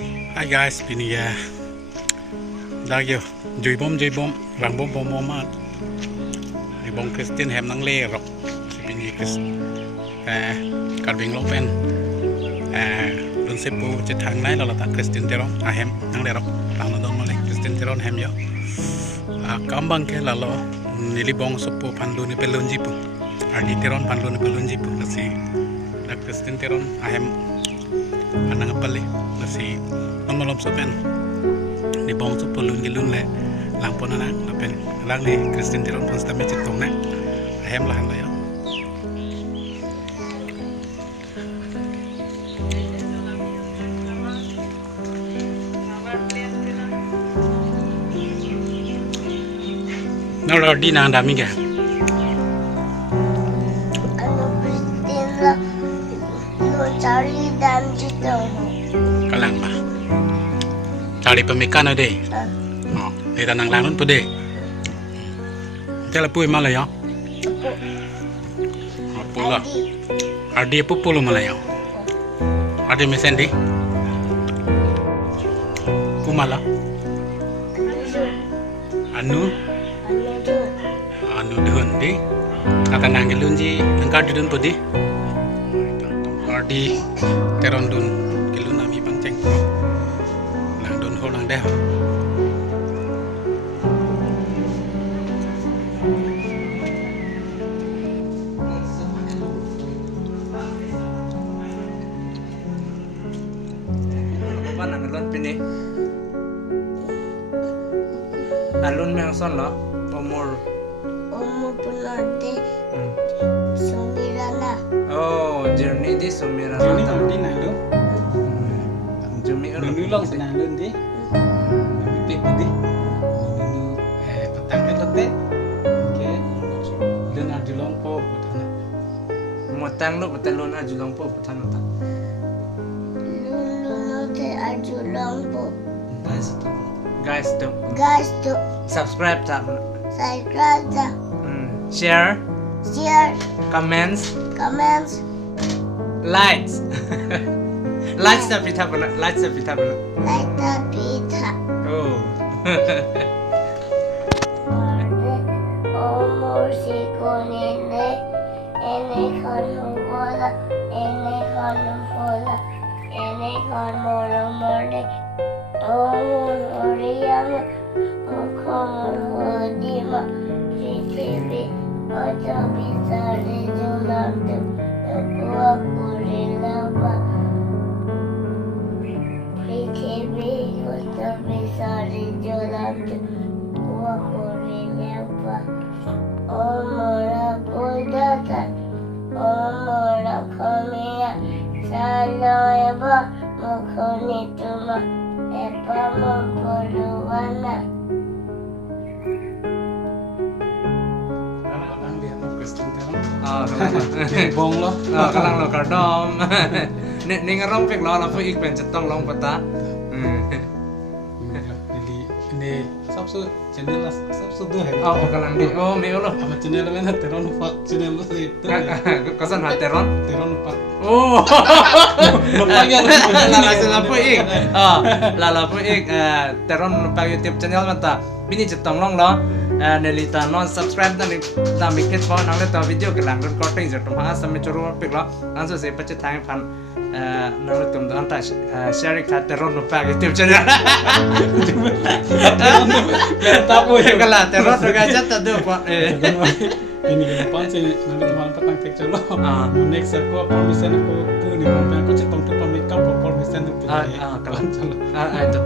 Hi guys, bini ya. Lagi juy bom rang bom mat. Di bom Christin hem nang le rok. Si bini Chris karbing lopen. Dun sepu chet hang nai la ta Christin Teron hem nang le rok. Lang don male Christin Teron hem yo. Kambang ke lalo nili bong sepu pandu ni pelun jipu. Ardi Teron pandu ni pelun jipu si Christin Teron hem anang apale si malam sopen di bawah tu pelun kilun le langpon anak lapen lang ni Christin Teron pas tamat cetong ne ahem lah ya nol di nang dami ke cari dan cetong kalang mah cari pemikan ada di tanang langun tu deh jalan pui malah ya pula Ardi pulu malah ya Ardi mesen di pu malah anu dun di kata nanggil lunji angkat dun pudi Ardi Teron dun kilun nami panceng nang dun ho nang deh Mana ngelon pini alun yang son lo umur penanti 9 lah. oh journey di Sumirana ini tahu di nang lu jumi dulu long senang lun di pipik di dulu petang kan lote oke dan ada longpo betana mutang lo betelun aju lompo betan tak Lulu te aju lampu. guys tuh Guys tu subscribe tak subscribe dah. share Share, comments likes, likes tapi tak pernah like the pizza. oh Umur si kunine, ini kan bola, ini kan bola, ini kan bola. Umur Oriama, umur Odima, CCB, ojo bisa dijual tu, gua kurilapa. CCB, ojo bisa dijual tu, gua kurilapa. Umur aku datang, umur aku minyak, salah eba, mukun itu mah. Epa memperluana. orang dia mau Christin Teron ah bong lo kalang lo kardom ni ngerong pek lo lah ik ben cetong long peta jadi ini sabsu channel lah sabsu tuh oh kalang di oh me lo apa channel mana Teron Nopak channel lo itu kasan hateron Teron Nopak oh Nopak ya lala selapu ik lala pu ik Teron Nopak YouTube channel mata bini cetong long lo nelita non subscribe dan mikir po nang leto video kelang ron korting jertum ha sampai curu pek lo langsung saya pecah tang pan nang letum dan ta sharing Teron Nopak YouTube channel tapu ya kala Teron juga jatuh tuh po ini kenapa sih nanti teman petang picture lo next aku permission aku pun di pompen aku cetong tu pamikam permission tu kalan itu